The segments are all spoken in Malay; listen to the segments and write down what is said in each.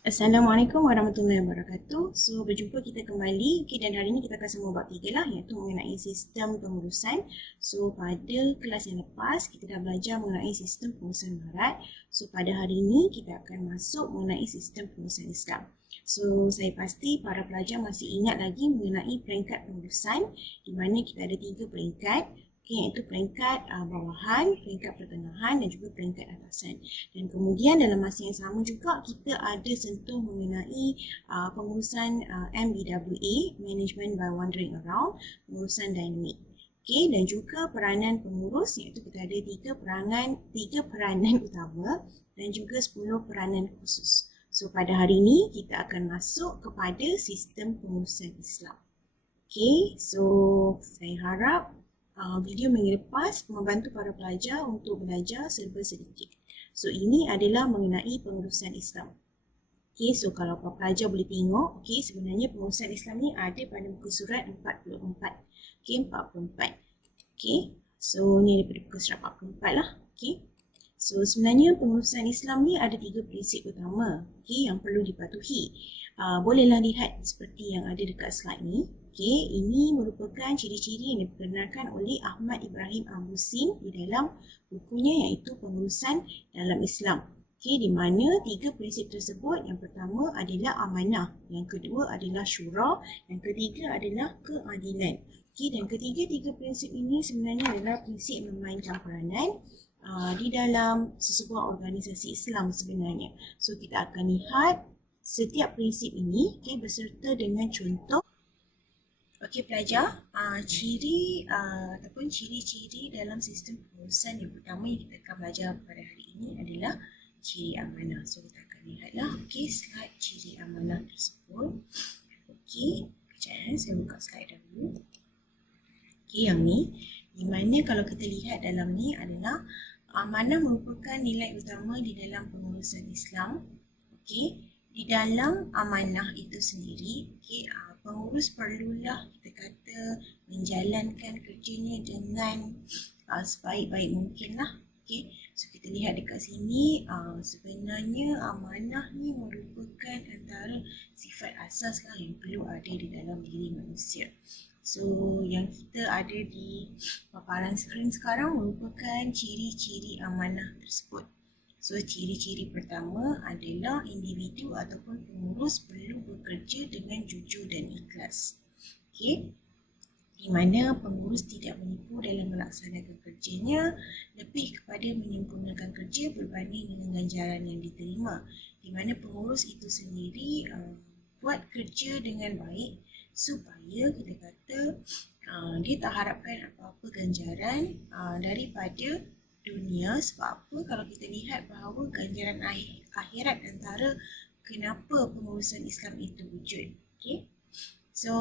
Assalamualaikum warahmatullahi wabarakatuh. So, berjumpa kita kembali. Okay, dan hari ini kita akan sambung bab 3 lah, iaitu mengenai sistem pengurusan. So, pada kelas yang lepas, kita dah belajar mengenai sistem pengurusan barat. So, pada hari ini, kita akan masuk mengenai sistem pengurusan Islam. So, saya pasti para pelajar masih ingat lagi mengenai peringkat pengurusan, di mana kita ada 3 peringkat. Okay, iaitu peringkat bawahan, peringkat pertengahan dan juga peringkat atasan. Dan kemudian dalam masa yang sama juga kita ada sentuh mengenai pengurusan MBWA, Management by Wandering Around, pengurusan dinamik. Okay, dan juga peranan pengurus, iaitu kita ada tiga peranan utama dan juga 10 peranan khusus. So pada hari ini kita akan masuk kepada sistem pengurusan Islam. Okay, so saya harap video minggu lepas membantu para pelajar untuk belajar serba sedikit. So ini adalah mengenai pengurusan Islam. Okay, so kalau para pelajar boleh tengok, okay, sebenarnya pengurusan Islam ni ada pada muka surat 44. Okay, 44. Okay, so ni daripada muka surat 44 lah. Okay. So sebenarnya pengurusan Islam ni ada 3 prinsip utama, okay, yang perlu dipatuhi. Bolehlah lihat seperti yang ada dekat slide ni. Okay, ini merupakan ciri-ciri yang diperkenalkan oleh Ahmad Ibrahim Abusin di dalam bukunya iaitu Pengurusan dalam Islam. Okay, di mana 3 prinsip tersebut, yang pertama adalah amanah, yang kedua adalah syura, yang ketiga adalah keadilan. Okay, dan ketiga-tiga prinsip ini sebenarnya adalah prinsip memainkan peranan di dalam sesebuah organisasi Islam sebenarnya. So kita akan lihat setiap prinsip ini, okay, beserta dengan contoh. Okey pelajar, ciri-ciri dalam sistem pengurusan yang pertama yang kita akan belajar pada hari ini adalah ciri amanah. So kita akan lihatlah, okey, slide ciri amanah tersebut. Okey, kejap saya buka slide dahulu. Okey, yang ni, di mana kalau kita lihat dalam ni adalah amanah merupakan nilai utama di dalam pengurusan Islam. Okey, di dalam amanah itu sendiri, okey, pengurus perlulah kita kata menjalankan kerjanya dengan sebaik-baik mungkin lah. Okay. So kita lihat dekat sini, sebenarnya amanah ni merupakan antara sifat asas lah yang perlu ada di dalam diri manusia. So yang kita ada di paparan skrin sekarang merupakan ciri-ciri amanah tersebut. So, ciri-ciri pertama adalah individu ataupun pengurus perlu bekerja dengan jujur dan ikhlas. Okay. Di mana pengurus tidak menipu dalam melaksanakan kerjanya, lebih kepada menyempurnakan kerja berbanding dengan ganjaran yang diterima. Di mana pengurus itu sendiri buat kerja dengan baik supaya kita kata dia tak harapkan apa-apa ganjaran daripada dunia. Sebab apa? Kalau kita lihat bahawa ganjaran akhirat antara kenapa pengurusan Islam itu wujud. Okay? So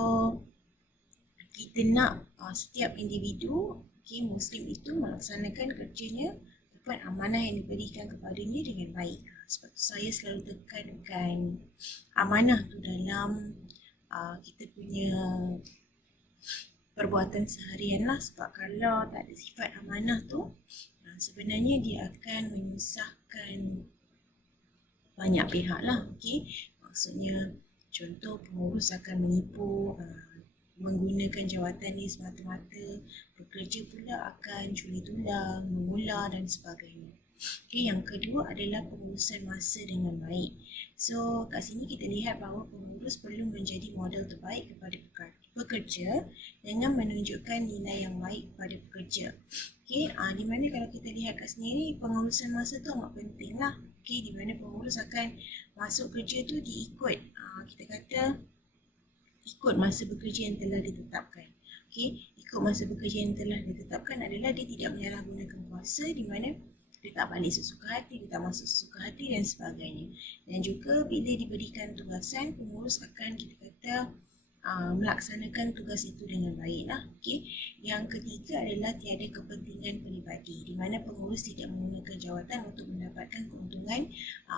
kita nak setiap individu, okay, Muslim itu melaksanakan kerjanya ataupun amanah yang diberikan kepadanya dengan baik. Sebab tu saya selalu tekankan amanah tu dalam kita punya perbuatan seharian lah. Sebab kalau tak ada sifat amanah tu, sebenarnya dia akan menyusahkan banyak pihak lah. Okay? Maksudnya contoh pengurus akan menipu, menggunakan jawatan ni semata-mata, bekerja pula akan curi tulang, mengular dan sebagainya. Okay, yang kedua adalah pengurusan masa dengan baik. So kat sini kita lihat bahawa pengurus perlu menjadi model terbaik kepada pekerja dengan menunjukkan nilai yang baik kepada pekerja. Okay, di mana kalau kita lihat kat sini pengurusan masa tu amat penting lah. Okay, di mana pengurus akan masuk kerja tu diikut, kita kata ikut masa bekerja yang telah ditetapkan. Okay, ikut masa bekerja yang telah ditetapkan adalah dia tidak menyalahgunakan kuasa, di mana dia tak balik sesuka hati, dia tak masuk sesuka hati dan sebagainya. Dan juga bila diberikan tugasan, pengurus akan kita kata melaksanakan tugas itu dengan baiklah. Okay. Yang ketiga adalah tiada kepentingan peribadi, di mana pengurus tidak menggunakan jawatan untuk mendapatkan keuntungan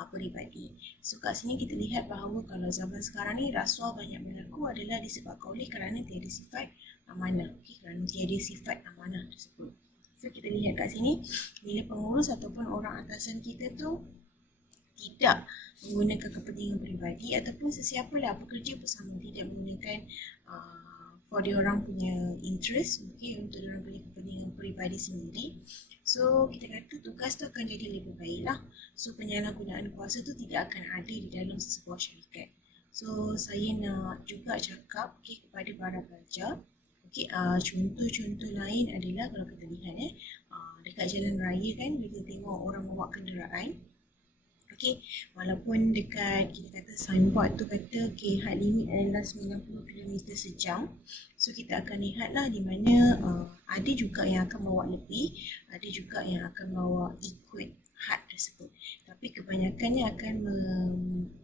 peribadi. So kat sini kita lihat bahawa kalau zaman sekarang ni rasuah banyak berlaku adalah disebabkan oleh kerana tiada sifat amanah. Okay. Kerana tiada sifat amanah tersebut. So kita lihat kat sini, bila pengurus ataupun orang atasan kita tu tidak menggunakan kepentingan peribadi ataupun sesiapa lah bekerja bersama, tidak menggunakan for diorang punya interest, okay, untuk diorang punya kepentingan peribadi sendiri. So kita kata tugas tu akan jadi lebih baik lah. So penyalahgunaan kuasa tu tidak akan ada di dalam sebuah syarikat. So saya nak juga cakap, okay, kepada para pelajar, okay, contoh-contoh lain adalah kalau kita lihat dekat jalan raya kan, kita tengok orang bawa kenderaan. Okay, walaupun dekat kita kata signboard tu kata okay, had limit adalah 90 km sejam. So kita akan lihatlah di mana ada juga yang akan bawa lebih, ada juga yang akan bawa ikut had tersebut. Tapi kebanyakannya akan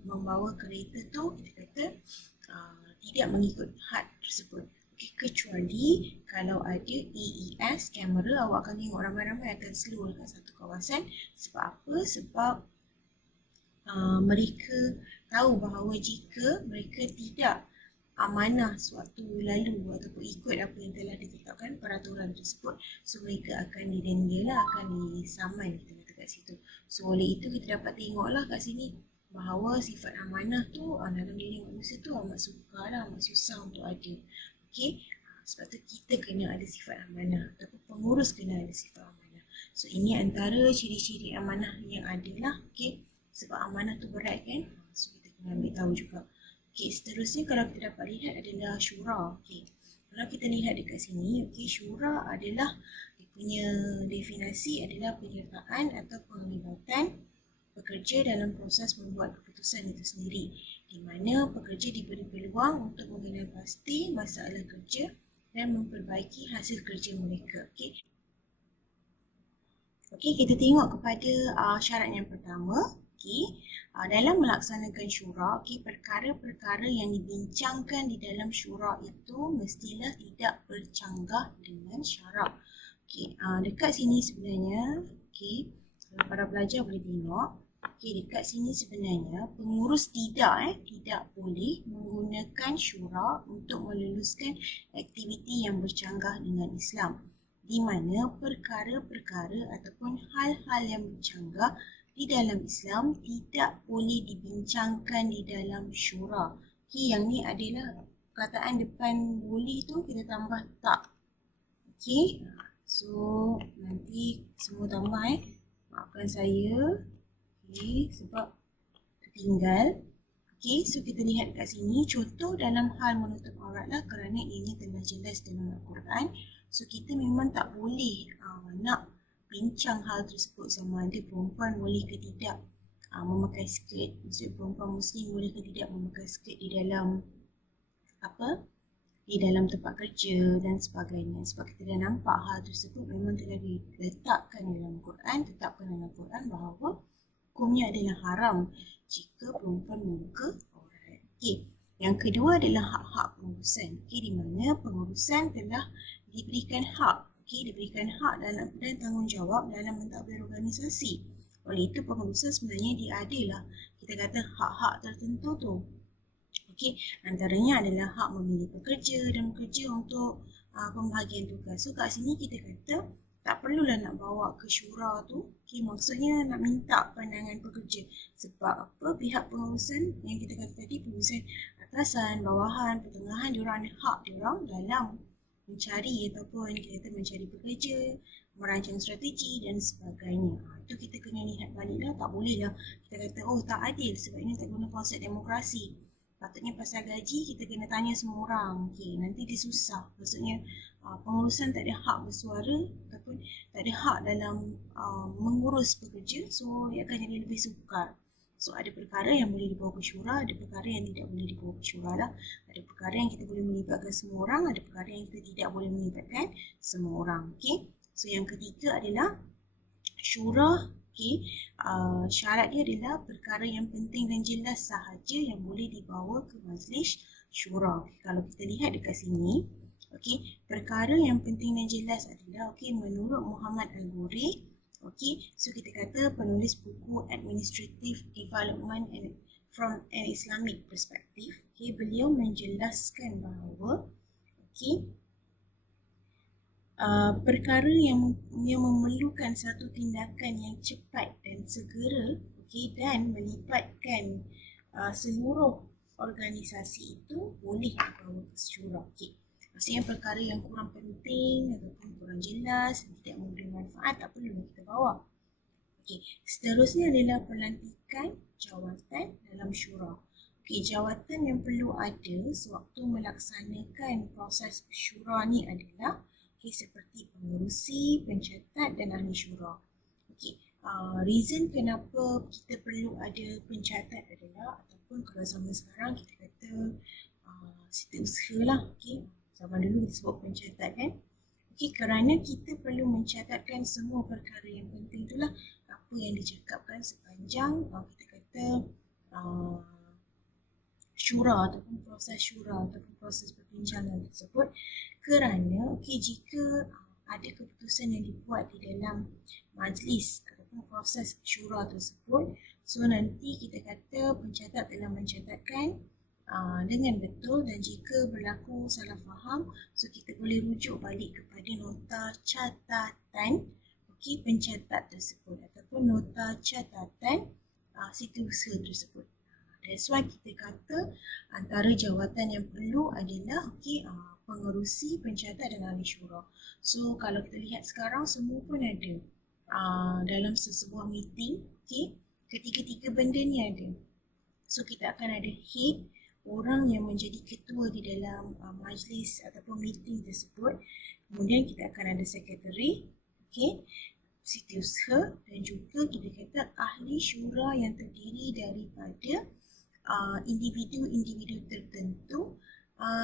membawa kereta tu kita kata tidak mengikut had tersebut. Okay, kecuali kalau ada AES kamera, awak akan tengok ramai-ramai akan slow dekat satu kawasan. Sebab apa? Sebab mereka tahu bahawa jika mereka tidak amanah suatu lalu ataupun ikut apa yang telah ditetapkan peraturan tersebut, so mereka akan didenda lah, akan disaman kita kata kat situ. So oleh itu kita dapat tengoklah kat sini bahawa sifat amanah tu dalam diri manusia tu amat sukar lah, amat susah untuk ada. Okay, sebab tu kita kena ada sifat amanah ataupun pengurus kena ada sifat amanah. So ini antara ciri-ciri amanah yang ada lah. Okay, sebab amanah tu berat kan, so kita kena ambil tahu juga. Okay, seterusnya kalau kita dapat lihat adalah syura. Okay, kalau kita lihat dekat sini, okay, syura adalah dia punya definisi adalah penyertaan atau penglibatan pekerja dalam proses membuat keputusan itu sendiri, di mana pekerja diberi peluang untuk mengenal pasti masalah kerja dan memperbaiki hasil kerja mereka. Okay, kita tengok kepada syarat yang pertama. Okay, dalam melaksanakan syura, okay, perkara-perkara yang dibincangkan di dalam syura itu mestilah tidak bercanggah dengan syarak. Okay, dekat sini sebenarnya, okay, kalau para pelajar boleh tengok, okay, dekat sini sebenarnya pengurus tidak boleh menggunakan syura untuk meluluskan aktiviti yang bercanggah dengan Islam, di mana perkara-perkara ataupun hal-hal yang bercanggah di dalam Islam tidak boleh dibincangkan di dalam syura. Okay, yang ni adalah perkataan depan boleh tu kita tambah tak. Okay, so nanti semua tambah maafkan saya. Okay, sebab tertinggal. Okay, so kita lihat kat sini contoh dalam hal menutup aurat lah, kerana ini telah jelas dalam Al-Quran. So kita memang tak boleh nak bincang hal tersebut, sama ada perempuan boleh ke tidak memakai skirt, maksudnya perempuan muslim boleh ke tidak memakai skirt di dalam di dalam tempat kerja dan sebagainya. Sebab kita dah nampak hal tersebut memang telah diletakkan dalam Quran, tetapkan dalam Quran bahawa hukumnya adalah haram jika perempuan membuka aurat. Okay, yang kedua adalah hak-hak pengurusan. Okay, di mana pengurusan telah diberikan hak, diberikan hak dan tanggungjawab dalam mentadbir organisasi. Oleh itu pengurusan sebenarnya dia adalah kita kata hak-hak tertentu tu. Okay, antaranya adalah hak memilih pekerja dan bekerja untuk pembahagian tugas. So kat sini kita kata tak perlulah nak bawa ke syura tu. Okay, maksudnya nak minta pandangan pekerja. Sebab apa? Pihak pengurusan yang kita kata tadi, pengurusan atasan, bawahan, pertengahan, diorang ada hak diorang dalam mencari ataupun kita kata mencari pekerja, merancang strategi dan sebagainya. Itu kita kena lihat baliklah, tak bolehlah kita kata oh tak adil sebab ini tak guna konsep demokrasi. Patutnya pasal gaji kita kena tanya semua orang. Okay, nanti dia susah. Maksudnya pengurusan tak ada hak bersuara ataupun tak ada hak dalam mengurus pekerja, so dia akan jadi lebih sukar. So ada perkara yang boleh dibawa ke syura, ada perkara yang tidak boleh dibawa ke syura lah. Ada perkara yang kita boleh melibatkan semua orang, ada perkara yang kita tidak boleh melibatkan semua orang. Okay, so yang ketiga adalah syura. Okay, syarat dia adalah perkara yang penting dan jelas sahaja yang boleh dibawa ke majlis syura. Okay, kalau kita lihat dekat sini, okay, perkara yang penting dan jelas adalah menurut Muhammad Al-Ghori. Okay, so kita kata penulis buku Administrative Development from an Islamic Perspective. Okay, beliau menjelaskan bahawa perkara yang memerlukan satu tindakan yang cepat dan segera, okey, dan melibatkan seluruh organisasi itu boleh dibawa ke syura. Okey. Maksudnya perkara yang kurang penting ataupun kurang jelas, tidak memberi manfaat, tak perlu kita bawa. Okey, seterusnya adalah pelantikan jawatan dalam syura. Okey, jawatan yang perlu ada sewaktu melaksanakan proses syura ni adalah seperti pengerusi, pencatat dan ahli syura. Okey, reason kenapa kita perlu ada pencatat adalah, ataupun kalau zaman sekarang kita kata setiausaha lah. Okey, zaman dulu kita sebut pencatat kan. Okey, kerana kita perlu mencatatkan semua perkara yang penting itulah, apa yang dicakapkan sepanjang kita kata syura ataupun proses perbincangan tersebut. Kerana jika ada keputusan yang dibuat di dalam majlis ataupun proses syura tersebut, so nanti kita kata pencatat telah mencatatkan dengan betul, dan jika berlaku salah faham, so kita boleh rujuk balik kepada nota catatan pencatat tersebut ataupun nota catatan setiausaha tersebut. That's why kita kata antara jawatan yang perlu adalah pengerusi, pencatat dan ahli syura. So kalau kita lihat sekarang semua pun ada dalam sesebuah meeting, ketiga-tiga benda ni ada. So kita akan ada head, orang yang menjadi ketua di dalam majlis ataupun meeting tersebut. Kemudian kita akan ada secretary, setiausaha, dan juga kita kata ahli syura yang terdiri daripada individu-individu tertentu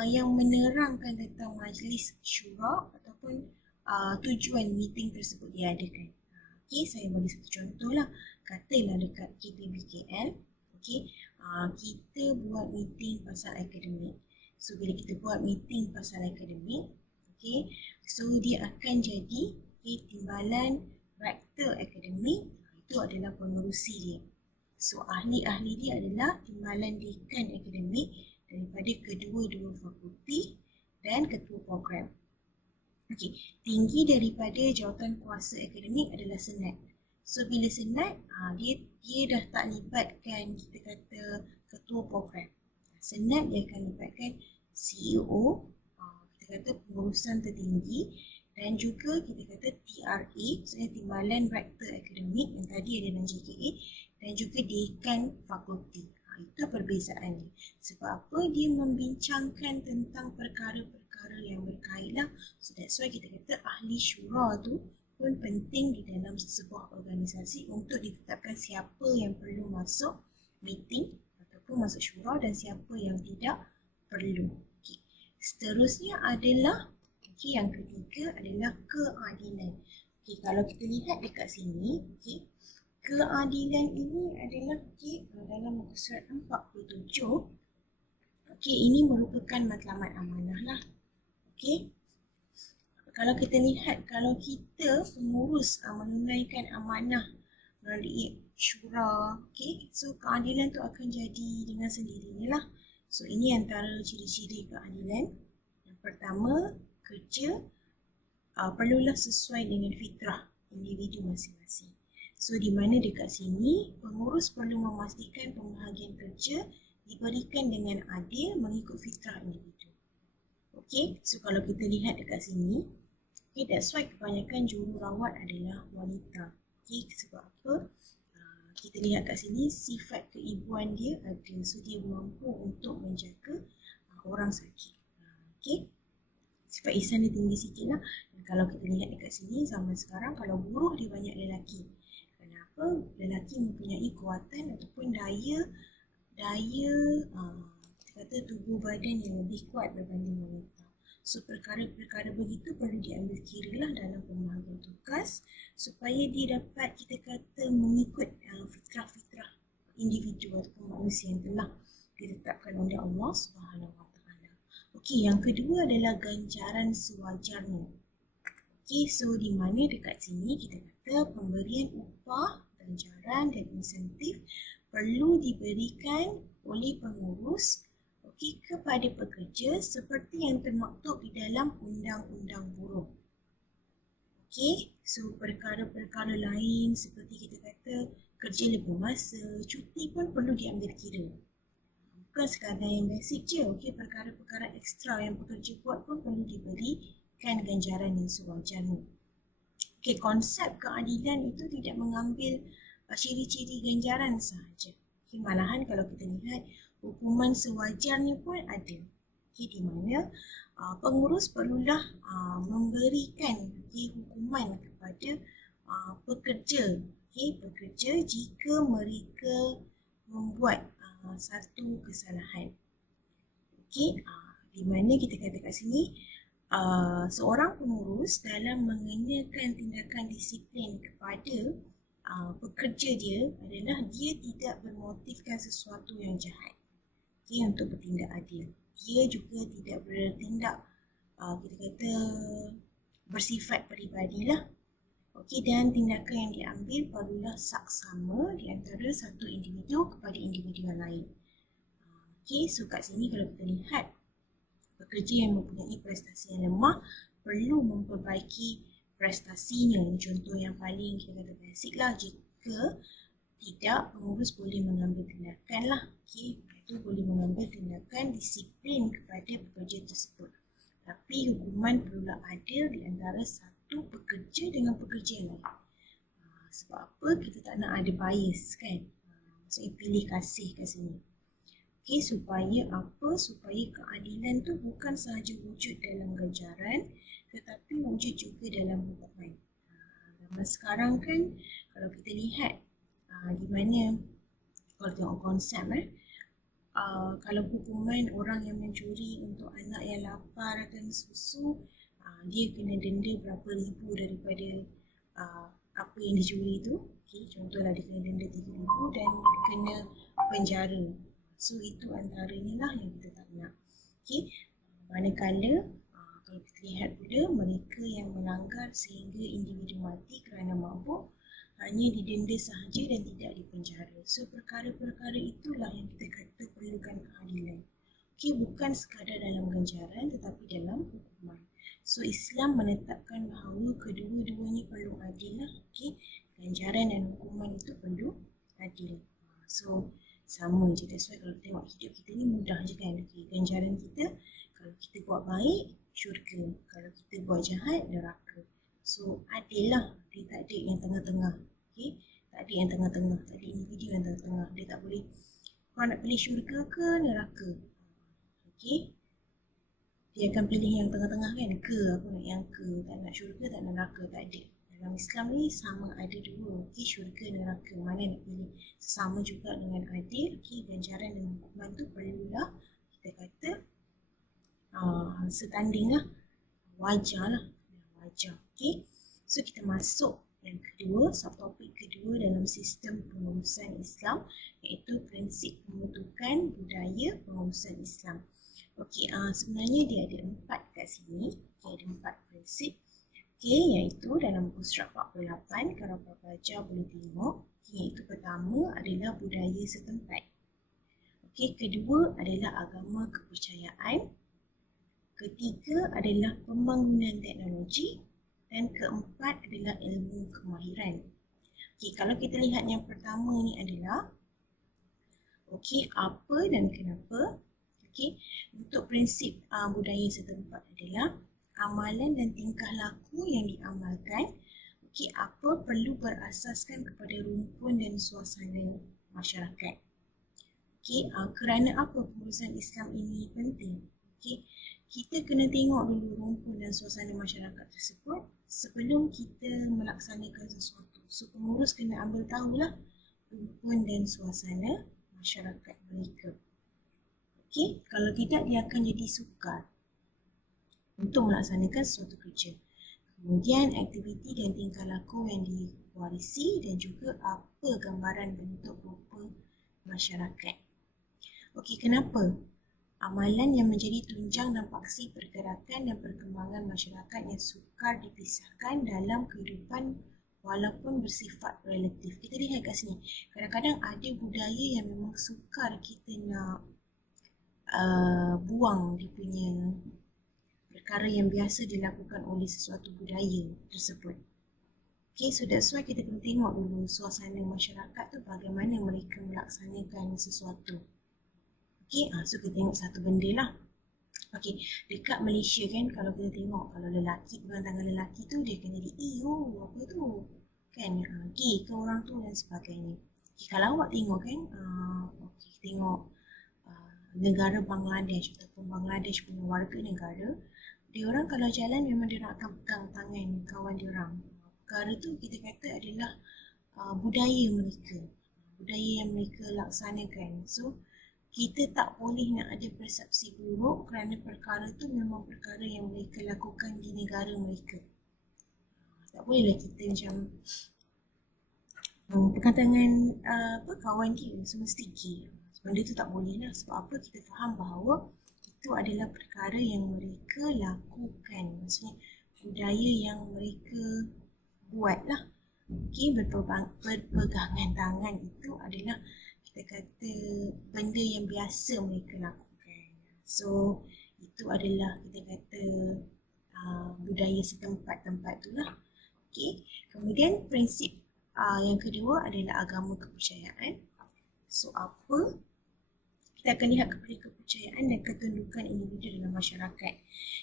yang menerangkan tentang majlis syura ataupun tujuan meeting tersebut diadakan. Saya bagi satu contoh lah. Katalah dekat KPBKL, kita buat meeting pasal akademik. So bila kita buat meeting pasal akademik, so dia akan jadi timbalan rektor akademik, itu adalah pengerusi dia. So ahli-ahli dia adalah timbalan dekan akademik daripada kedua-dua fakulti dan ketua program. Tinggi daripada jawatan kuasa akademik adalah senat. So bila senat, dia dah tak libatkan kita kata ketua program. Senat dia akan libatkan CEO, kita kata pengurusan tertinggi, dan juga kita kata TRA, maksudnya timbalan rektor akademik yang tadi ada dalam JKA, dan juga dekan fakulti. Itu perbezaannya. Sebab apa? Dia membincangkan tentang perkara-perkara yang berkaitan. So that's why kita kata ahli syura tu pun penting di dalam sebuah organisasi untuk ditetapkan siapa yang perlu masuk meeting ataupun masuk syura dan siapa yang tidak perlu. Seterusnya adalah yang ketiga adalah keadilan. Kalau kita lihat dekat sini, keadilan ini adalah dalam muka surat 47. Ini merupakan matlamat amanah lah. Kalau kita lihat, kalau kita pengurus menunaikan amanah melalui syura, so keadilan tu akan jadi dengan sendirinya lah. So ini antara ciri-ciri keadilan. Yang pertama, kerja perlulah sesuai dengan fitrah individu masing-masing. So di mana dekat sini pengurus perlu memastikan pembahagian kerja diberikan dengan adil mengikut fitrah individu. So kalau kita lihat dekat sini, that's why kebanyakan jururawat adalah wanita. Sebab apa? Kita lihat kat sini sifat keibuan dia ada. So dia mampu untuk menjaga orang sakit. Sifat ihsan dia tinggi sikit lah. Dan kalau kita lihat dekat sini zaman sekarang, kalau buruh dia banyak lelaki. Kenapa? Lelaki mempunyai kuatan ataupun daya kita kata tubuh badan yang lebih kuat berbanding wanita. So perkara-perkara begitu perlu diambil kira lah dalam pembahagian tugas supaya dia dapat kita kata mengikut fitrah-fitrah individu ataupun manusia yang telah ditetapkan oleh Allah Subhanahu Wa Taala. Yang kedua adalah ganjaran sewajarnya. So di mana dekat sini kita kata pemberian upah, ganjaran dan insentif perlu diberikan oleh pengurus kepada pekerja seperti yang termaktub di dalam undang-undang buruh. Okey, so perkara-perkara lain seperti kita kata kerja lebih masa, cuti pun perlu diambil kira. Bukan sekadar yang basic je, okey, perkara-perkara ekstra yang pekerja buat pun perlu diberikan ganjaran yang sewajarnya. Okey, konsep keadilan itu tidak mengambil ciri-ciri ganjaran sahaja. Okay, malahan kalau kita lihat hukuman sewajarnya pun ada. Okay, di mana pengurus perlulah memberikan hukuman kepada pekerja. Okay, pekerja jika mereka membuat satu kesalahan. Okay, di mana kita kata kat sini seorang pengurus dalam mengenakan tindakan disiplin kepada pekerja dia adalah dia tidak bermotifkan sesuatu yang jahat, okay, untuk bertindak adil. Dia juga tidak bertindak kita kata bersifat peribadilah. Okay, dan tindakan yang diambil perlulah saksama di antara satu individu kepada individu yang lain. Okay, so kat sini kalau kita lihat pekerja yang mempunyai prestasi yang lemah perlu memperbaiki prestasinya. Contoh yang paling kita kata basic lah, jika tidak, pengurus boleh mengambil tindakan lah. Okay, itu boleh mengambil tindakan disiplin kepada pekerja tersebut. Tapi hukuman perlulah adil di antara satu pekerja dengan pekerja yang lain. Sebab apa? Kita tak nak ada bias kan. Maksudnya pilih kasih kat sini. Okay, supaya apa? Supaya keadilan tu bukan sahaja wujud dalam ganjaran tetapi wujud juga dalam hukuman. Zaman sekarang kan kalau kita lihat di mana kalau tengok konsep kalau hukuman orang yang mencuri untuk anak yang lapar akan susu, dia kena denda berapa ribu daripada apa yang dicuri tu. Okay, contohlah dia kena denda 3,000 dan kena penjara. So itu antaranya lah yang kita tak nak. Okay, manakala kalau kita lihat pula mereka yang melanggar sehingga individu mati kerana mabuk hanya didenda sahaja dan tidak dipenjara. So perkara-perkara itulah yang kita kata perlukan keadilan. Okay, bukan sekadar dalam ganjaran tetapi dalam hukuman. So Islam menetapkan bahawa kedua-duanya perlu adil lah. Okay, ganjaran dan hukuman itu perlu adil. So sama je. That's why kalau tengok hidup kita ni mudah je kan. Okay, ganjaran kita kalau kita buat baik, syurga. Kalau kita buat jahat, neraka. So adil lah. Dia tak ada yang tengah-tengah. Okay, tak ada yang tengah-tengah. Tak ada individu yang tengah-tengah. Dia tak boleh kau nak pilih syurga ke neraka. Okay, dia akan pilih yang tengah-tengah kan. Ke aku nak yang ke. Tak nak syurga, tak nak neraka. Tak ada. Dalam Islam ni sama ada dua, okay, syurga neraka, mana nak pilih. Sama juga dengan adil, okay, ganjaran dan hukuman tu perlulah kita kata setanding lah, wajar lah, wajar. Okay, so kita masuk yang kedua, subtopik kedua dalam sistem pengurusan Islam, iaitu prinsip pembentukan budaya pengurusan Islam. Okay, sebenarnya dia ada 4 kat sini, okay, ada 4 prinsip. Okay, iaitu dalam buku surat 48, kalau pelajar boleh tengok. Okay, iaitu pertama adalah budaya setempat. Okay, kedua adalah agama kepercayaan. Ketiga adalah pembangunan teknologi. Dan keempat adalah ilmu kemahiran. Okay, kalau kita lihat yang pertama ni adalah okay, apa dan kenapa. Okay, untuk prinsip budaya setempat adalah amalan dan tingkah laku yang diamalkan, okay, apa perlu berasaskan kepada rumpun dan suasana masyarakat. Okay, kerana apa pengurusan Islam ini penting? Okay, kita kena tengok dulu rumpun dan suasana masyarakat tersebut sebelum kita melaksanakan sesuatu. So pengurus kena ambil tahulah rumpun dan suasana masyarakat mereka. Okay, kalau tidak dia akan jadi sukar untuk melaksanakan suatu kerja. Kemudian aktiviti dan tingkah laku yang diwarisi dan juga apa gambaran bentuk rupa masyarakat. Okey, kenapa? Amalan yang menjadi tunjang dan paksi pergerakan dan perkembangan masyarakat yang sukar dipisahkan dalam kehidupan walaupun bersifat relatif. Kita lihat kat sini, kadang-kadang ada budaya yang memang sukar kita nak buang dia punya perkara yang biasa dilakukan oleh sesuatu budaya tersebut. Okay, so that's why kita kena tengok dulu suasana masyarakat tu bagaimana mereka melaksanakan sesuatu. Okay, so kita tengok satu benda lah. Okay, dekat Malaysia kan kalau kita tengok, kalau lelaki, pegang tangan lelaki tu dia kena di apa tu? Kan, gay ke orang tu dan sebagainya. Okay, kalau awak tengok kan, okay, tengok negara Bangladesh ataupun Bangladesh punya warga negara, dia orang kalau jalan memang dia nak akan pegang tangan kawan dia orang. Perkara tu kita kata adalah budaya mereka, budaya yang mereka laksanakan. So kita tak boleh nak ada persepsi buruk kerana perkara tu memang perkara yang mereka lakukan di negara mereka. Tak bolehlah kita macam pegang tangan kawan dia semesti gay. Benda tu tak boleh lah. Sebab apa? Kita faham bahawa itu adalah perkara yang mereka lakukan. Maksudnya budaya yang mereka buat lah. Okay, berpegangan tangan itu adalah kita kata benda yang biasa mereka lakukan. So itu adalah kita kata budaya setempat tu lah. Okay. Kemudian prinsip yang kedua adalah agama kepercayaan. So apa? Kita akan lihat kepada kepercayaan dan ketundukan individu dalam masyarakat,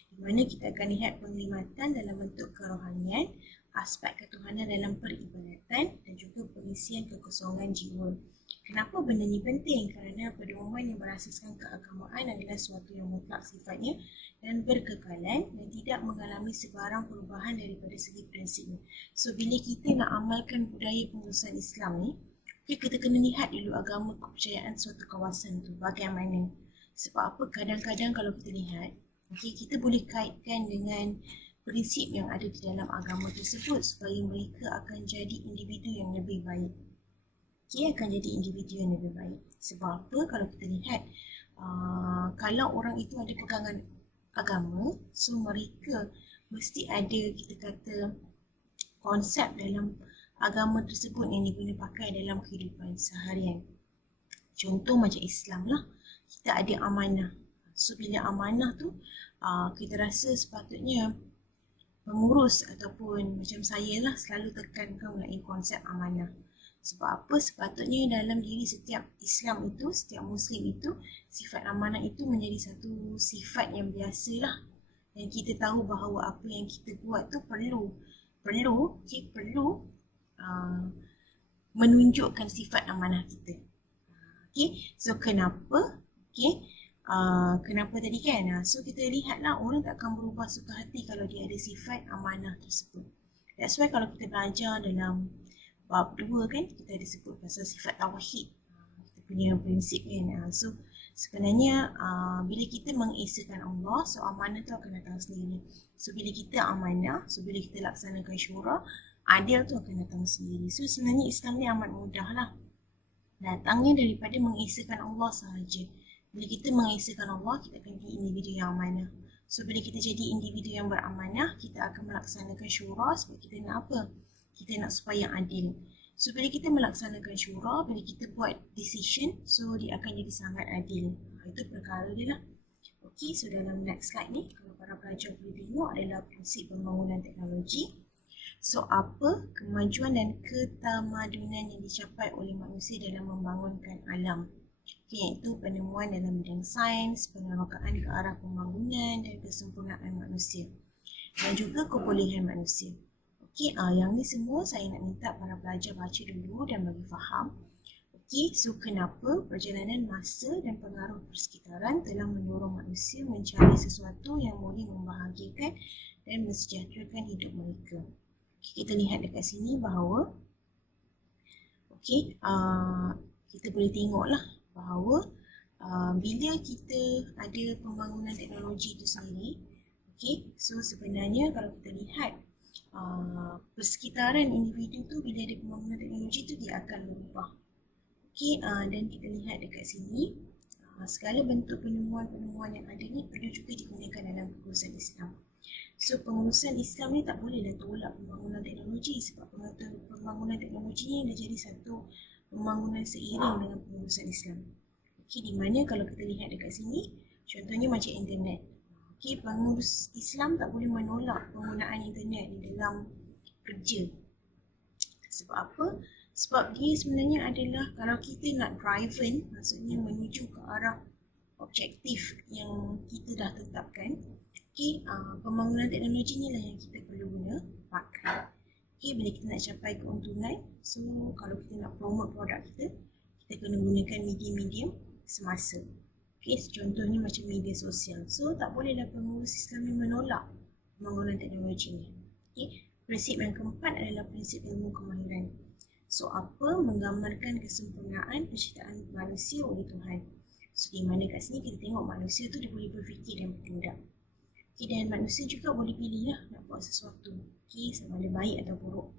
di mana kita akan lihat penglihatan dalam bentuk kerohanian, aspek ketuhanan dalam peribadatan dan juga pengisian kekosongan jiwa. Kenapa benda ni penting? Kerana pedoman yang berasaskan keagamaan adalah suatu yang mutlak sifatnya dan berkekalan dan tidak mengalami sebarang perubahan daripada segi prinsipnya. So bila kita nak amalkan budaya pengurusan Islam ni, kita kena lihat dulu agama kepercayaan suatu kawasan tu bagaimana. Sebab apa? Kadang-kadang kalau kita lihat, kita boleh kaitkan dengan prinsip yang ada di dalam agama tersebut supaya mereka akan jadi individu yang lebih baik. Akan jadi individu yang lebih baik. Sebab apa? Kalau kita lihat, kalau orang itu ada pegangan agama, so mereka mesti ada kita kata konsep dalam agama tersebut yang diguna pakai dalam kehidupan seharian. Contoh macam Islam lah, kita ada amanah. So bila amanah tu, kita rasa sepatutnya pengurus ataupun macam saya lah selalu tekankan mengenai konsep amanah. Sebab apa? Sepatutnya dalam diri setiap Islam itu, setiap Muslim itu, sifat amanah itu menjadi satu sifat yang biasa lah. Dan kita tahu bahawa apa yang kita buat tu perlu menunjukkan sifat amanah kita. So kenapa? Kenapa tadi kan? So kita lihatlah orang tak akan berubah suka hati kalau dia ada sifat amanah tersebut. That's why kalau kita belajar dalam bab 2 kan, kita ada sebut pasal sifat tauhid. Kita punya prinsip kan. So sebenarnya bila kita mengesakan Allah, so amanah tu akan datang sendiri. So bila kita amanah, so bila kita laksanakan syura, adil tu akan datang sendiri. So sebenarnya Islam ni amat mudah lah. Datangnya daripada mengesakan Allah sahaja. Bila kita mengesakan Allah, kita akan jadi individu yang amanah. So bila kita jadi individu yang beramanah, kita akan melaksanakan syura sebab kita nak apa? Kita nak supaya adil. So bila kita melaksanakan syura, bila kita buat decision, so dia akan jadi sangat adil. Itu perkara dia lah. Okay, so dalam next slide ni, kalau para pelajar boleh tengok adalah prinsip pembangunan teknologi. So apa kemajuan dan ketamadunan yang dicapai oleh manusia dalam membangunkan alam? Okay, iaitu penemuan dalam bidang sains, pengerokaan ke arah pembangunan dan kesempurnaan manusia dan juga kebolehan manusia. Okay, yang ni semua saya nak minta para pelajar baca dulu dan bagi faham. Okay, so kenapa perjalanan masa dan pengaruh persekitaran telah mendorong manusia mencari sesuatu yang boleh membahagiakan dan mensejahterakan hidup mereka. Okay, kita lihat dekat sini bahawa kita boleh tengoklah bahawa bila kita ada pembangunan teknologi itu sendiri, so sebenarnya kalau kita lihat persekitaran individu tu bila ada pembangunan teknologi tu dia akan berubah. Dan kita lihat dekat sini segala bentuk penemuan-penemuan yang ada ni perlu juga digunakan dalam pengurusan Islam. So pengurusan Islam ni tak bolehlah tolak pembangunan teknologi sebab pembangunan teknologi ni dah jadi satu pembangunan seiring dengan pengurusan Islam. Di mana kalau kita lihat dekat sini, contohnya macam internet. Okay, pengurus Islam tak boleh menolak penggunaan internet di dalam kerja. Sebab apa? Sebab dia sebenarnya adalah kalau kita nak driven, maksudnya menuju ke arah objektif yang kita dah tetapkan, okay, pembangunan teknologi ni lah yang kita perlu guna pakai. Okay, bila kita nak capai keuntungan, so kalau kita nak promote produk kita, kita kena gunakan medium-medium semasa. Okay, contohnya macam media sosial. So, tak bolehlah pengurus Islam ni menolak pembangunan teknologi ni. Okay, prinsip yang keempat adalah prinsip ilmu kemahiran. So, apa? Menggambarkan kesempurnaan penciptaan manusia oleh Tuhan. So, di mana kat sini kita tengok manusia tu dia boleh berfikir dan bertindak. Okay, dan manusia juga boleh pilih lah nak buat sesuatu. Okay, sama ada baik atau buruk.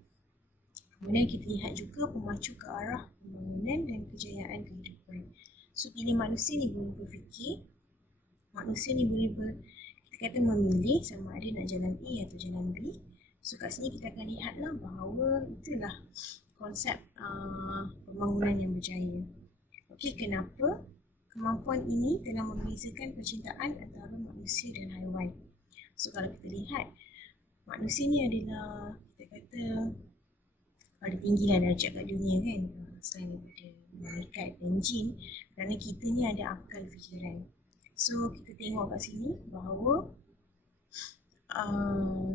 Kemudian kita lihat juga pemacu ke arah pembangunan dan kejayaan kehidupan. So, bila manusia ni boleh berfikir, manusia ni boleh kita kata memilih sama ada nak jalan A atau jalan B. So, kat sini kita akan lihatlah bahawa itulah konsep pembangunan yang berjaya. Okey, kenapa? Kemampuan ini telah membezakan percintaan antara manusia dan haiwan. So, kalau kita lihat, manusia ni adalah, kita kata, pada tinggilah darjat kat dunia kan, selain daripada malaikat dan jin, kerana kita ni ada akal fikiran. So, kita tengok kat sini bahawa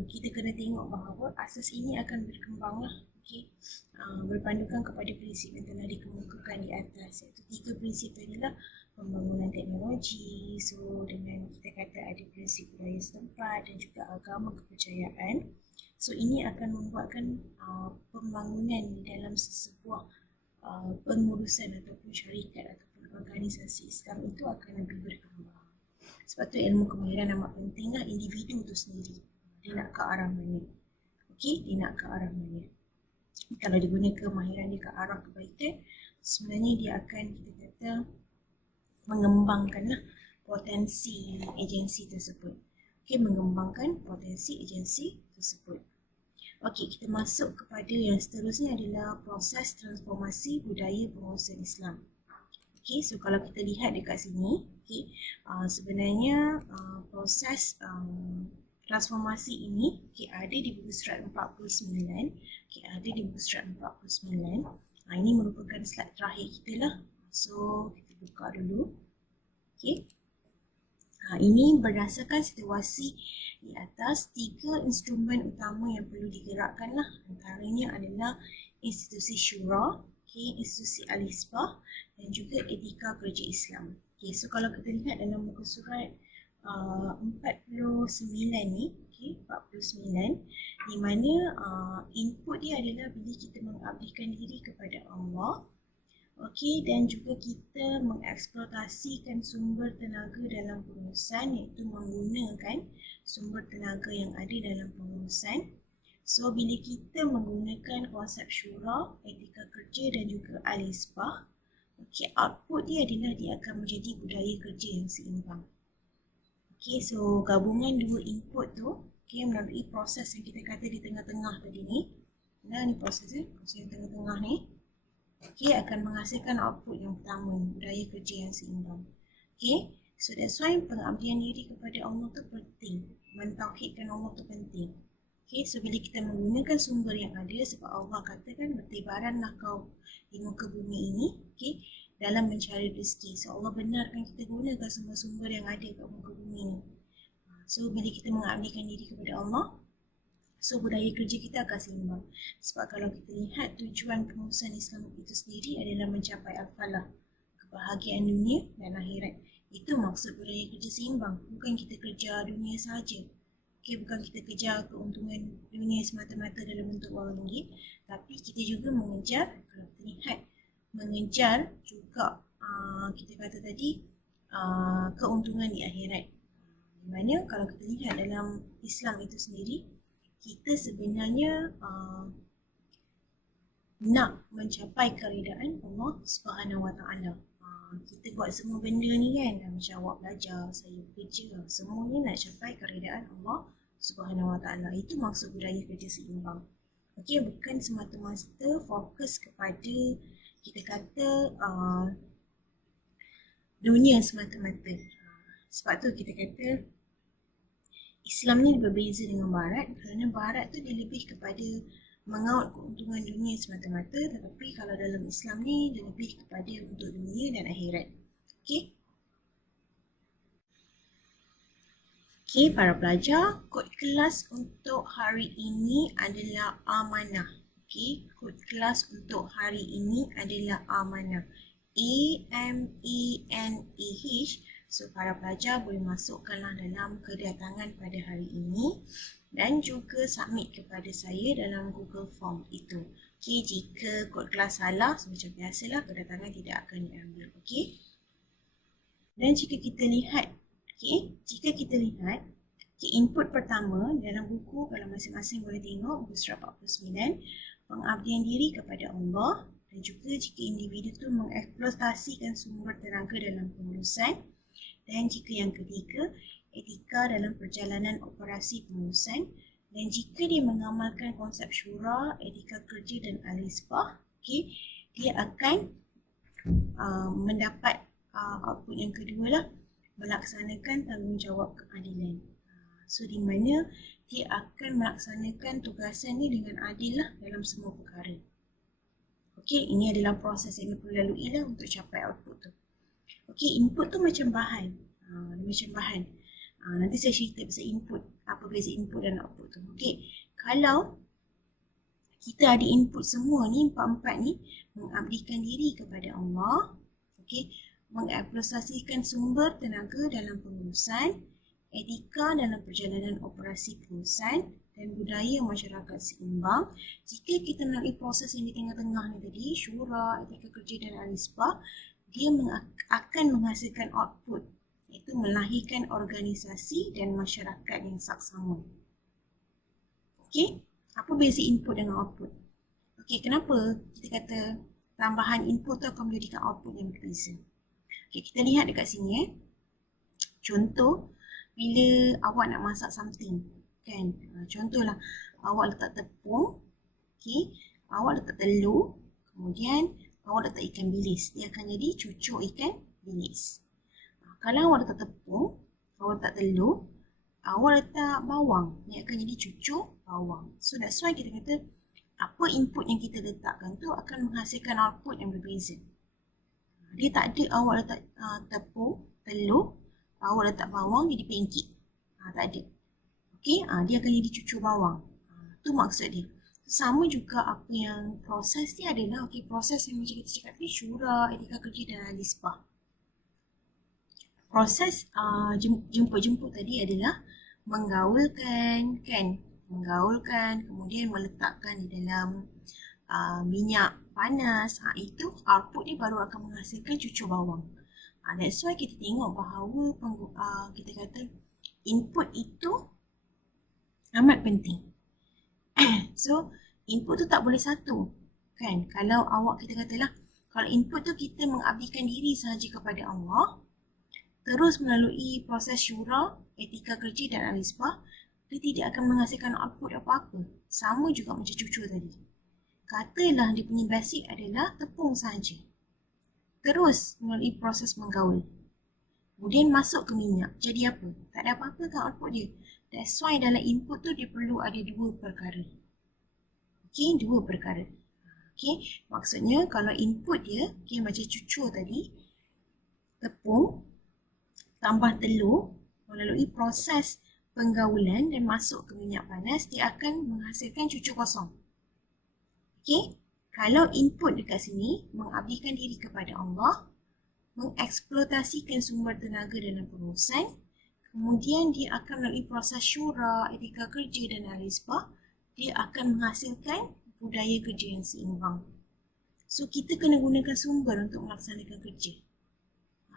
kita kena tengok bahawa asas ini akan berkembang lah. Okay. Berpandukan kepada prinsip yang telah dikemukakan di atas, iaitu 3 prinsip tadi lah: pembangunan teknologi, so dengan kita kata ada prinsip budaya setempat dan juga agama kepercayaan. So ini akan membuatkan pembangunan dalam sebuah pengurusan ataupun syarikat ataupun organisasi Islam itu akan lebih berkembang. Sebab tu ilmu kemahiran amat penting lah, individu tu sendiri. Dia nak ke arah mana? Okey, dia nak ke arah mana? Kalau dia guna kemahiran dia ke arah kebaikan, sebenarnya dia akan kita kata mengembangkanlah potensi agensi tersebut. Okey, mengembangkan potensi agensi tersebut. Okey, kita masuk kepada yang seterusnya adalah proses transformasi budaya pengurusan Islam. Okey, so kalau kita lihat dekat sini, okey, sebenarnya proses transformasi ini ada di buku surat 49. Okey, ada di buku surat 49. Ini merupakan slide terakhir kita lah. So, kita buka dulu. Okey. Ini berdasarkan situasi di atas 3 instrumen utama yang perlu digerakkan lah. Antaranya adalah institusi syura, institusi al-hisbah dan juga etika kerja Islam. So kalau kita lihat dalam muka surat 49 ni, 49, di mana input dia adalah bila kita mengabdikan diri kepada Allah, dan juga kita mengeksploitasikan sumber tenaga dalam pengurusan, iaitu menggunakan sumber tenaga yang ada dalam pengurusan. So, bila kita menggunakan konsep syura, etika kerja dan juga al-hisbah, output dia adalah dia akan menjadi budaya kerja yang seimbang. So gabungan dua input tu, melalui proses yang kita kata di tengah-tengah tadi ni. Nah, ni proses yang tengah-tengah ni. Akan menghasilkan output yang pertama, budaya kerja yang seimbang. So that's why pengabdian diri kepada Allah tu penting. Mentauhidkan Allah tu penting. So bila kita menggunakan sumber yang ada, sebab Allah katakan bertibaranlah kau di muka bumi ini, dalam mencari rezeki. So Allah benarkan kita gunakan sumber-sumber yang ada kat muka bumi ni. So bila kita mengabdikan diri kepada Allah, so budaya kerja kita akan seimbang. Sebab kalau kita lihat tujuan pengurusan Islam itu sendiri adalah mencapai al-falah, kebahagiaan dunia dan akhirat. Itu maksud budaya kerja seimbang. Bukan kita kerja dunia sahaja. Bukan kita kejar keuntungan dunia semata-mata dalam bentuk wang ringgit, tapi kita juga mengejar, kalau kita lihat, mengejar juga kita kata tadi keuntungan di akhirat. Di mana kalau kita lihat dalam Islam itu sendiri, kita sebenarnya nak mencapai keridaan Allah Subhanahu Wa Taala. Kita buat semua benda ni kan, macam awak belajar, saya kerja, semuanya nak capai keridaan Allah Subhanahu Wa Taala. Itu maksud budaya kerja seimbang. Bukan semata-mata fokus kepada kita kata dunia semata-mata. Sebab tu kita kata Islam ni berbeza dengan Barat kerana Barat tu dia lebih kepada mengaut keuntungan dunia semata-mata, tetapi kalau dalam Islam ni dia lebih kepada untuk dunia dan akhirat. Okey? Okey, para pelajar, kod kelas untuk hari ini adalah amanah. Okey, kod kelas untuk hari ini adalah amanah. A-M-A-N-A-H. So, para pelajar boleh masukkanlah dalam kedatangan pada hari ini dan juga submit kepada saya dalam Google Form itu. Okey, jika kod kelas salah, so macam biasalah kedatangan tidak akan diambil. Okey. Dan jika kita lihat, input pertama dalam buku, kalau masing-masing boleh tengok, buku surat 49, pengabdian diri kepada Allah, dan juga jika individu itu mengeksploitasikan sumber tenaga dalam pengurusan, dan jika yang ketiga, etika dalam perjalanan operasi pengurusan, dan jika dia mengamalkan konsep syura, etika kerja dan al-isbah, dia akan mendapat output yang kedua lah, melaksanakan tanggungjawab keadilan. So, di mana dia akan melaksanakan tugasan ni dengan adil lah dalam semua perkara. Okey, ini adalah proses yang perlu lalui lah untuk capai output tu. Okey, input tu macam bahan. Nanti saya cerita pasal input. Apa beza input dan output tu. Okey, kalau kita ada input semua ni, empat-empat ni, mengabdikan diri kepada Allah. Okey, mengeksploitasikan sumber tenaga dalam pengurusan, etika dalam perjalanan operasi perusahaan, dan budaya masyarakat seimbang. Jika kita melalui proses yang di tengah-tengah ni tadi, syura, etika kerja dan al-isbah, dia akan menghasilkan output, iaitu melahirkan organisasi dan masyarakat yang saksama. Okey, apa beza input dengan output? Okey, kenapa kita kata tambahan input tu akan menjadikan output yang berbeza? Okey, kita lihat dekat sini Contoh, bila awak nak masak something, kan? Contohlah, awak letak tepung, awak letak telur, kemudian awak letak ikan bilis. Dia akan jadi cucuk ikan bilis. Kalau awak letak tepung, awak letak telur, awak letak bawang, dia akan jadi cucuk bawang. So, that's why kita kata, apa input yang kita letakkan tu akan menghasilkan output yang berbeza. Dia tak ada awak letak tepung, telur, awak letak bawang jadi pancake. Tak ada. Okey, dia akan jadi cucuk bawang. Tu maksud dia. Sama juga apa yang proses dia adalah, proses yang macam kita cakap tadi, syura, etika kerja dan al-isbah. Proses jemput-jemput tadi adalah menggaulkan, kemudian meletakkan di dalam minyak panas. Itu output dia baru akan menghasilkan cucuk bawang. That's why kita tengok bahawa kita kata input itu amat penting. So, input tu tak boleh satu. Kan? Kalau awak kita katalah, kalau input tu kita mengabdikan diri sahaja kepada Allah, terus melalui proses syura, etika kerja dan al-isbah, dia tidak akan menghasilkan output apa-apa. Sama juga macam cucu tadi. Katalah dia punya basic adalah tepung sahaja. Terus melalui proses menggaul. Kemudian masuk ke minyak. Jadi apa? Tak ada apa-apa kan output dia. That's why dalam input tu dia perlu ada dua perkara. Dua perkara. Maksudnya kalau input dia, macam cucur tadi, tepung, tambah telur, melalui proses penggaulan dan masuk ke minyak panas, dia akan menghasilkan cucur kosong. Kalau input dekat sini, mengabdikan diri kepada Allah, mengeksploitasikan sumber tenaga dalam pengurusan, kemudian dia akan melalui proses syura, etika kerja dan al-isbah, dia akan menghasilkan budaya kerja yang seimbang. So, kita kena gunakan sumber untuk melaksanakan kerja.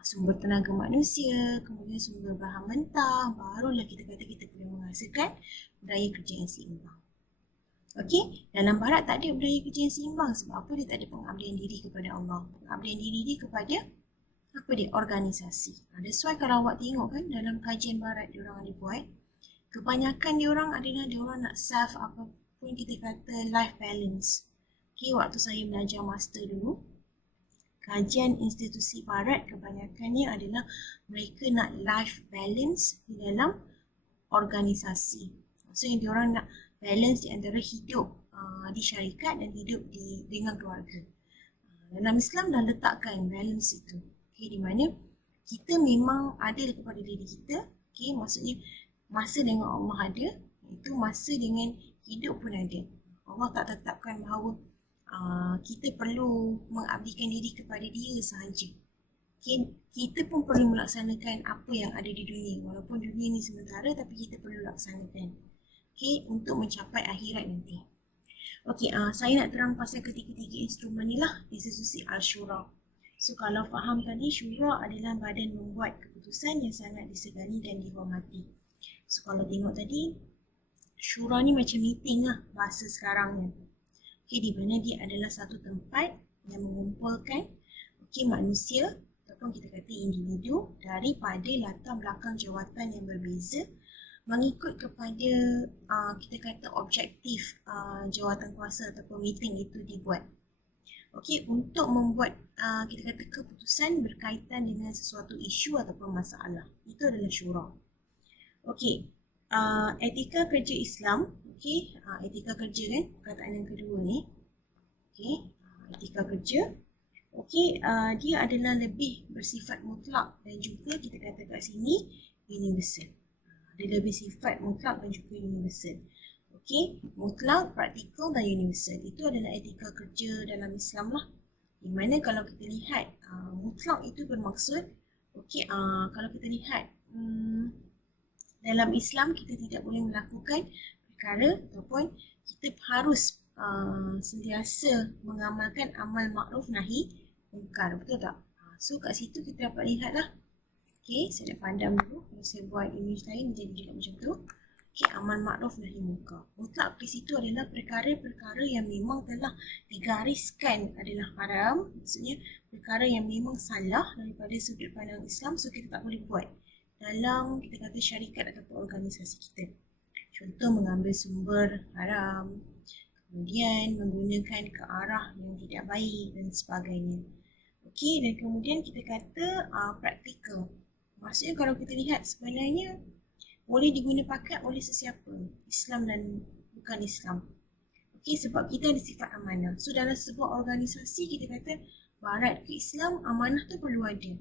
Sumber tenaga manusia, kemudian sumber bahan mentah, barulah kita kata kita boleh menghasilkan budaya kerja yang seimbang. Dalam Barat tak ada budaya kerja yang seimbang. Sebab apa? Dia tak ada pengabdian diri kepada Allah. Pengabdian diri dia kepada organisasi. That's why kalau awak tengok kan, dalam kajian Barat diorang ada buat, kebanyakan diorang adalah diorang nak self apapun kita kata life balance. Waktu saya belajar master dulu, kajian institusi Barat kebanyakannya adalah mereka nak life balance di dalam organisasi. Maksudnya diorang nak balance di antara hidup di syarikat dan hidup dengan keluarga. Dalam Islam dah letakkan balance itu. Okay, di mana kita memang ada kepada diri kita. Okay, maksudnya masa dengan Allah ada, itu masa dengan hidup pun ada. Allah tak tetapkan bahawa kita perlu mengabdikan diri kepada dia sahaja. Okay, kita pun perlu melaksanakan apa yang ada di dunia. Walaupun dunia ni sementara, tapi kita perlu laksanakan. Okay, untuk mencapai akhirat nanti. Okay, saya nak terang pasal ketiga-tiga instrumen ni lah, institusi Al-Shura. So, kalau faham tadi, Shura adalah badan membuat keputusan yang sangat disegani dan dihormati. So, kalau tengok tadi, Shura ni macam meeting lah bahasa sekarang ni. Okay, di mana dia adalah satu tempat yang mengumpulkan manusia ataupun kita kata individu daripada latar belakang jawatan yang berbeza mengikut kepada kita kata objektif jawatan kuasa ataupun meeting itu dibuat. Okey, untuk membuat kita kata keputusan berkaitan dengan sesuatu isu ataupun masalah. Itu adalah syura. Okey, etika kerja Islam. Okey, etika kerja kan, perkataan yang kedua ni. Okey, etika kerja. Okey, dia adalah lebih bersifat mutlak dan juga kita kata kat sini universal. Dia lebih sifat mutlak dan juga universal. Okey, mutlak, praktikal dan universal. Itu adalah etika kerja dalam Islam lah. Di mana kalau kita lihat mutlak itu bermaksud, okey, kalau kita lihat dalam Islam kita tidak boleh melakukan perkara ataupun kita harus sentiasa mengamalkan amal makruf nahi mungkar. Betul tak? So kat situ kita dapat lihat lah. Okay, saya nak pandang dulu. Kalau saya buat image lain, jadi juga macam tu. Okay, amal makruf nahi munkar. Mutlak di situ adalah perkara-perkara yang memang telah digariskan adalah haram. Maksudnya, perkara yang memang salah daripada sudut pandang Islam, so kita tak boleh buat dalam kita kata syarikat ataupun organisasi kita. Contoh, mengambil sumber haram, kemudian menggunakan ke arah yang tidak baik dan sebagainya. Okay, dan kemudian kita kata praktikal. Maksudnya kalau kita lihat sebenarnya boleh diguna pakai oleh sesiapa, Islam dan bukan Islam. Okey, sebab kita ada sifat amanah. So dalam sebuah organisasi kita kata barat ke Islam, amanah tu perlu ada.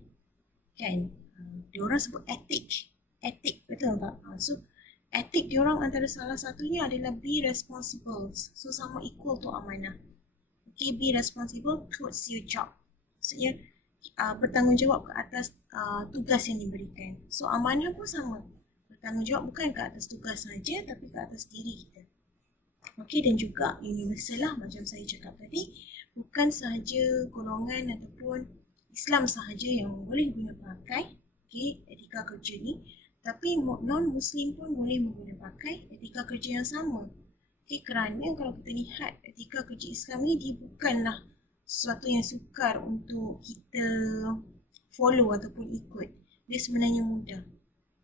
Kan? Diorang sebut etik. Etik, betul tak? So etik diorang antara salah satunya adalah be responsible. So sama equal to amanah. Okey, be responsible towards your job. Maksudnya bertanggungjawab ke atas tugas yang diberikan. So amanah pun sama. Bertanggungjawab bukan ke atas tugas saja, tapi ke atas diri kita. Okey, dan juga universal lah macam saya cakap tadi. Bukan sahaja golongan ataupun Islam sahaja yang boleh guna pakai etika kerja ni, tapi non-Muslim pun boleh menggunakan pakai etika kerja yang sama. Kerana kalau kita lihat etika kerja Islam ni, dia bukanlah sesuatu yang sukar untuk kita follow ataupun ikut. Dia sebenarnya mudah.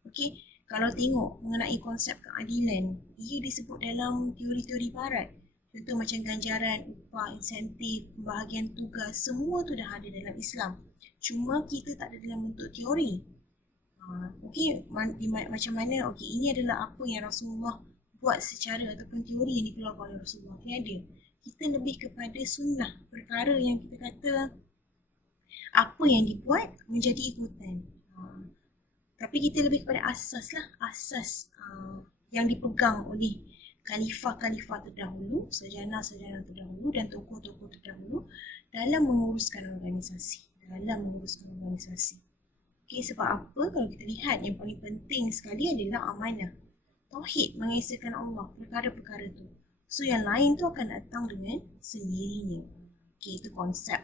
Okey, kalau tengok mengenai konsep keadilan, ia disebut dalam teori-teori barat. Contoh macam ganjaran, upah, insentif, pembahagian tugas, semua tu dah ada dalam Islam. Cuma kita tak ada dalam bentuk teori. Okey, macam mana? Okey, ini adalah apa yang Rasulullah buat secara ataupun teori yang dikeluarkan oleh Rasulullah. Tiada. Kita lebih kepada sunnah, perkara yang kita kata apa yang dibuat menjadi ikutan. Tapi kita lebih kepada asas lah, asas yang dipegang oleh khalifah-khalifah terdahulu, sarjana-sarjana terdahulu dan tokoh-tokoh terdahulu dalam menguruskan organisasi. Okey, sebab apa? Kalau kita lihat yang paling penting sekali adalah amanah. Tauhid, mengesahkan Allah, perkara-perkara tu. So yang lain tu akan datang dengan sendirinya. Okey, itu konsep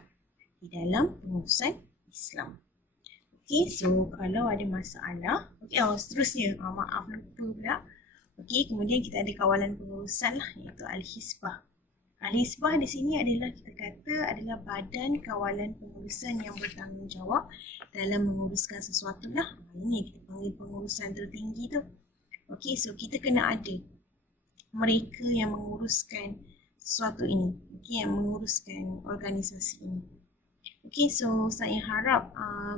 di dalam pengurusan Islam. Okey, so kalau ada masalah, okey, seterusnya, maaf lupa pula. Okey, kemudian kita ada kawalan pengurusan lah, iaitu Al-Hisbah. Al-Hisbah di sini adalah kita kata adalah badan kawalan pengurusan yang bertanggungjawab dalam menguruskan sesuatu lah. Ini kita panggil pengurusan tertinggi tu. Okey, so kita kena ada mereka yang menguruskan sesuatu ini. Okey, yang menguruskan organisasi ini. Okey, so saya harap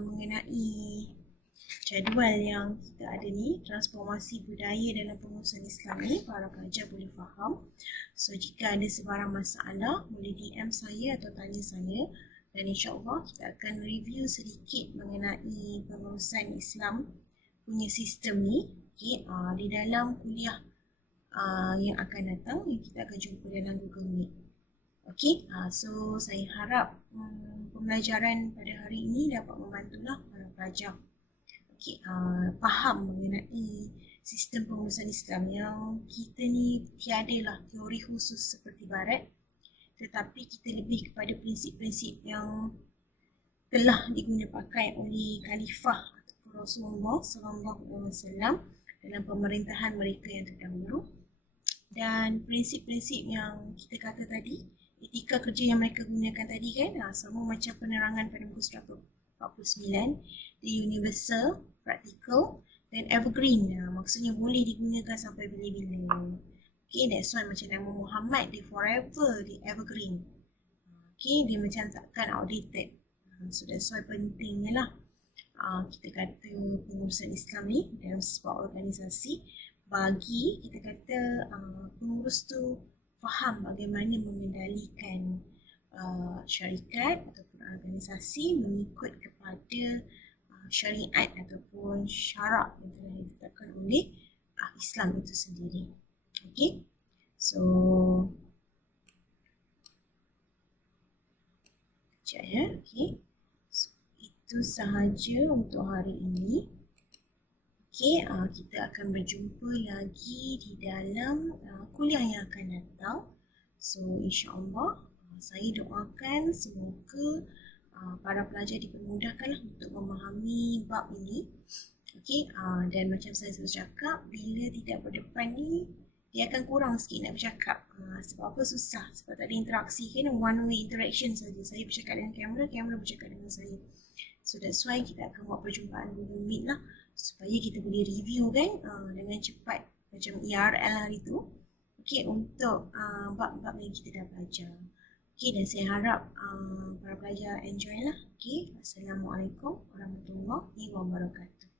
mengenai jadual yang kita ada ni, transformasi budaya dalam pengurusan Islam ni, para pelajar boleh faham. So jika ada sebarang masalah, boleh DM saya atau tanya saya, dan insyaAllah kita akan review sedikit mengenai pengurusan Islam punya sistem ni, okay, di dalam kuliah yang akan datang, yang kita akan jumpa dalam Google Meet. Okay, so saya harap pembelajaran pada hari ini dapat membantulah para pelajar faham mengenai sistem pengurusan Islam yang kita ni tiadalah teori khusus seperti Barat, tetapi kita lebih kepada prinsip-prinsip yang telah diguna pakai oleh Khalifah ataupun Rasulullah SAW dalam pemerintahan mereka yang terdahulu. Dan prinsip-prinsip yang kita kata tadi, etika kerja yang mereka gunakan tadi kan, sama macam penerangan pada muka surat 49, dia universal, practical dan evergreen. Maksudnya boleh digunakan sampai bila-bila. Okay, that's why macam nama Muhammad, dia forever, dia evergreen. Okay, dia macam takkan outdated. So that's why pentingnya lah kita kata pengurusan Islam ni dalam sebuah organisasi, bagi kita kata pengurus tu faham bagaimana mengendalikan syarikat ataupun organisasi mengikut kepada syariat ataupun syarak yang telah ditetapkan oleh Islam itu sendiri. Okay, so sekejap ya. Okay, so, itu sahaja untuk hari ini. Okay, kita akan berjumpa lagi di dalam kuliah yang akan datang. So insyaAllah saya doakan semoga para pelajar dipermudahkanlah untuk memahami bab ini. Okay, dan macam saya selalu cakap, bila tidak berdepan ni, dia akan kurang sikit nak bercakap. Sebab apa? Susah. Sebab tak ada interaksi kan, one way interaction saja. Saya bercakap dengan kamera, kamera bercakap dengan saya. So that's why kita akan buat perjumpaan Google Meet lah, supaya kita boleh review kan dengan cepat macam ERL hari tu. Okay, untuk bab-bab yang kita dah belajar. Okay, dan saya harap para pelajar enjoy lah. Okay, Assalamualaikum warahmatullahi wabarakatuh.